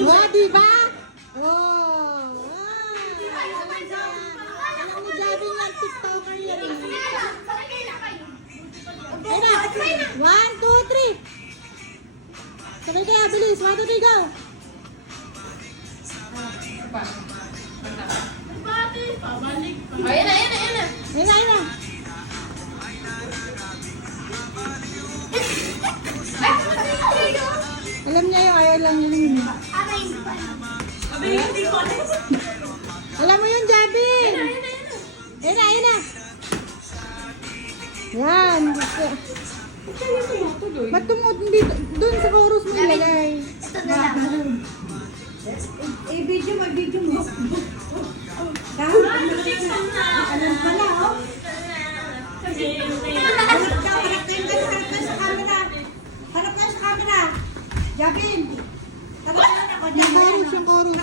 Oh, di ba? Oh. Alam mo, Javi nga, TikToker yan. Ayun na. 1, 2, 3. Sabay kaya, bilis. 1, 2, 3, go. Ayan na. Ayun na. Alam niya yung ayaw lang yun. Alam mo yun, Javi. Ayun na. Yan. Ba't dito? Doon sa chorus mo ilagay. I-video mo. Alam pala, oh. Harap ka sa camera. Javin. Tapos na ako. Yung chorus.